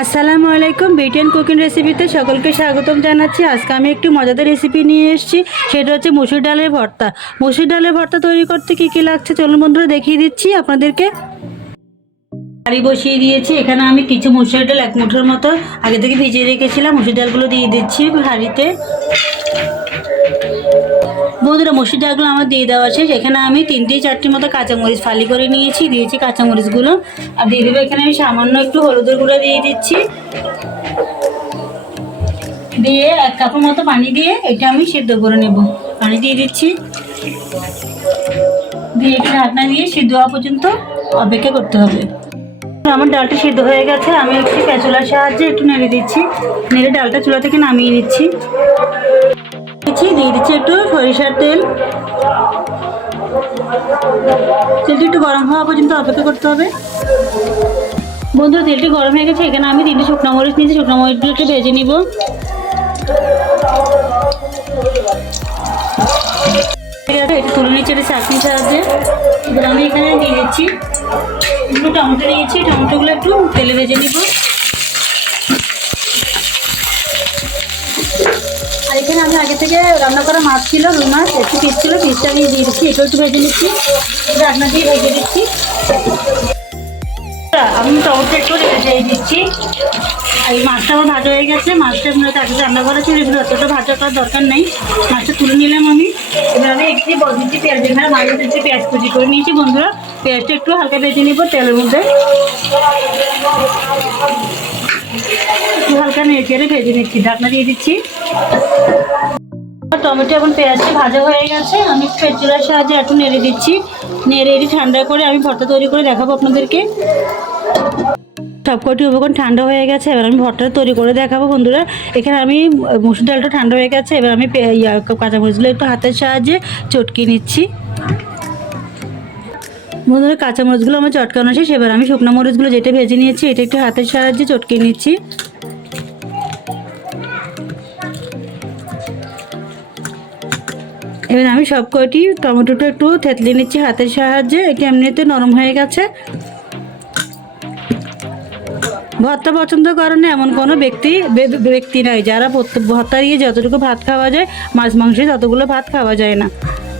আসসালামু আলাইকুম, beauty and cooking রেসিপিতে সকলকে স্বাগতম জানাচ্ছি। আজকে আমি একটি মজাদার রেসিপি নিয়ে এসেছি, সেটা হচ্ছে মসুর ডালের ভর্তা। মসুর ডালের ভর্তা তৈরি করতে কী কী লাগছে চলুন বন্ধুরা দেখিয়ে দিচ্ছি আপনাদেরকে। হাঁড়ি বসিয়ে দিয়েছি, এখানে আমি কিছু মসুর ডাল এক মুঠোর মতো আগে থেকে ভিজিয়ে রেখেছিলাম, মসুর ডালগুলো দিয়ে দিচ্ছি হাঁড়িতে। বন্ধুরা মসুর ডালগুলো আমার দিয়ে দেওয়া শেষ। এখানে আমি 3-4টি মতো কাঁচামরিচ ফালি করে নিয়েছি, দিয়েছি কাঁচামরিচগুলো। আর দিয়ে দেবো এখানে আমি সামান্য একটু হলুদের গুঁড়ো দিয়ে দিচ্ছি, দিয়ে 1 কাপের মতো পানি দিয়ে এটা আমি সিদ্ধ করে নেব। পানি দিয়ে দিচ্ছি, দিয়ে একটু ঢাকনা দিয়ে সিদ্ধ হওয়া পর্যন্ত অপেক্ষা করতে হবে। আমার ডালটা সিদ্ধ হয়ে গেছে, আমি একটু স্প্যাচুলার সাহায্যে একটু নেড়ে দিচ্ছি, নেড়ে ডালটা চুলা থেকে নামিয়ে নিচ্ছি। দিয়ে দিচ্ছি একটু সরিষার তেল, তেলটি একটু গরম হওয়া পর্যন্ত অপেক্ষা করতে হবে। বন্ধুরা তেলটি গরম হয়ে গেছে, এখানে আমি 3টে শুকনো মরিচ নিয়েছি, শুকনো মরিচগুলো একটু ভেজে নিব। একটু তুলে নিচ্ছি এটা চাটনির সাহায্যে। এবার আমি এখানে দিয়ে দিচ্ছি একটু টমেটো নিয়েছি, টমেটোগুলো একটু তেলে ভেজে নিব। আর এখানে আমি আগে থেকে রান্না করা মাছ ছিল, রুই মাছ একটু পিস ছিল, পিসটা আমি দিয়ে দিচ্ছি, এটাও একটু ভেজে নিচ্ছি, রান্না দিয়ে ভেজে দিচ্ছি। আমি টমেটো একটু ভেজে দিচ্ছি। আর এই মাছটা আমার ভাজা হয়ে গেছে, মাছটা আপনার আগে রান্না করা ছিল, এগুলো অতটা ভাজা করার দরকার নেই। মাছটা তুলে নিলাম আমি। এবার আমি একটি দিচ্ছি পেঁয়াজ, এখানে মাঝে দিচ্ছি পেঁয়াজ কুচি করে নিয়েছি। বন্ধুরা পেঁয়াজটা একটু হালকা ভেজে নিব তেলের মধ্যে, একটু হালকা নেড়ে ভেজে নিচ্ছি, ঢাকনা দিয়ে দিচ্ছি। টমেটো এবং পেঁয়াজটা ভাজা হয়ে গেছে, আমি স্প্যাচুলার সাহায্যে একটু নেড়ে দিচ্ছি, নেড়ে এটি ঠান্ডা করে আমি ভর্তা তৈরি করে দেখাবো আপনাদেরকে। সবকটি উপকরণ ঠান্ডা হয়ে গেছে, এবার আমি ভর্তাটা তৈরি করে দেখাবো। বন্ধুরা এখানে আমি মসুর ডালটা ঠান্ডা হয়ে গেছে, এবার আমি কাঁচামরিচগুলো একটু হাতের সাহায্যে চটকে নিচ্ছি। বন্ধুরা কাঁচামরিচগুলো আমার চটকানো শেষ, এবার আমি শুকনো মরিচগুলো যেটা ভেজে নিয়েছি এটা একটু হাতের সাহায্যে চটকে নিচ্ছি। এবার আমি সব কয়টি টমেটোটা একটু থেতলে নিচ্ছি হাতের সাহায্যে, এটা এমনিতে নরম হয়ে গেছে। ভর্তা পছন্দ করে না এমন কোনো ব্যক্তি নাই, যারা ভর্তা দিয়ে যতটুকু ভাত খাওয়া যায় মাছ মাংসে ততগুলো ভাত খাওয়া যায় না।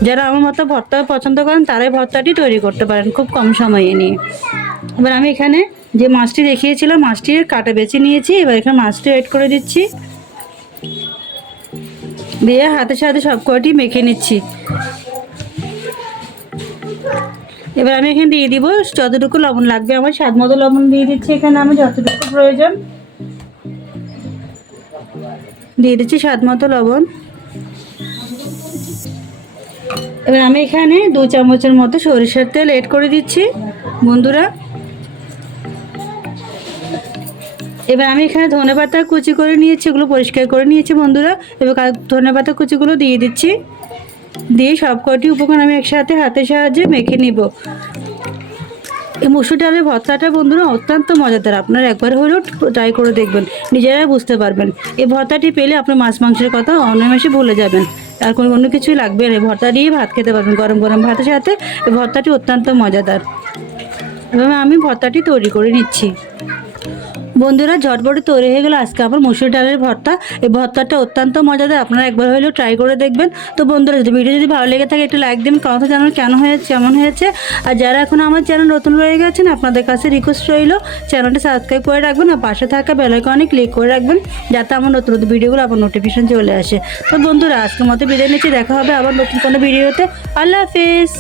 যারা আমার মতো ভর্তা পছন্দ করেন তারাই ভর্তাটি তৈরি করতে পারেন খুব কম সময়ে নিয়ে। এবার আমি এখানে যে মাছটি দেখিয়েছিলাম মাছটির কাটা বেছে নিয়েছি, এবার এখানে মাছটি এড করে দিচ্ছি, দিয়ে হাতের সাথে সব কয়টি মেখে নিচ্ছি। এবার আমি এখানে দিয়ে দিব যতটুকু লবণ লাগবে, আমার স্বাদ মতো লবণ দিয়ে দিচ্ছি, এখানে আমি যতটুকু প্রয়োজন দিয়ে দিচ্ছি স্বাদ মতো লবণ। এবার আমি এখানে 2 চামচের মতো সরিষার তেল এড করে দিচ্ছি। বন্ধুরা এবার আমি এখানে ধনেপাতা কুচি করে নিয়েছি, এগুলো পরিষ্কার করে নিয়েছি। বন্ধুরা এবার ধনেপাতা কুচিগুলো দিয়ে দিচ্ছি, দিয়ে সব কয়টি উপকরণ আমি একসাথে হাতের সাহায্যে মেখে নিব। এই মসুর ডালের ভর্তাটা বন্ধুরা অত্যন্ত মজাদার, আপনারা একবার হলেও ট্রাই করে দেখবেন, নিজেরাই বুঝতে পারবেন। এই ভর্তাটি পেলে আপনি মাছ মাংসের কথা অনায়াসে ভুলে যাবেন, আর কোনো কিছুই লাগবে না। ভর্তা দিয়ে ভাত খেতে পারবেন গরম গরম ভাতের সাথে। এই ভর্তাটি অত্যন্ত মজাদার এবং আমি ভর্তাটি তৈরি করে নিচ্ছি। বন্ধুরা ঝটপটে তৈরি হয়ে গেল আজকে আমার মসুর ডালের ভর্তা। এই ভর্তাটা অত্যন্ত মজাদার, আপনারা একবার হলেও ট্রাই করে দেখবেন। তো বন্ধুরা ভিডিও যদি ভালো লেগে থাকে একটু লাইক দিন, কথা জানান কেমন হয়েছে। আর যারা এখন আমার চ্যানেল নতুন হয়ে গেছেন আপনাদের কাছে রিকোয়েস্ট রইল চ্যানেলটা সাবস্ক্রাইব করে রাখবেন, আর পাশে থাকা বেল আইকনে ক্লিক করে রাখবেন যাতে আমার নতুন নতুন ভিডিওগুলো আপনার নোটিফিকেশন চলে আসে। তো বন্ধুরা আজকের মতো বিদায় নিচ্ছি, দেখা হবে আবার নতুন কোনো ভিডিওতে। আল্লাহ হাফিজ।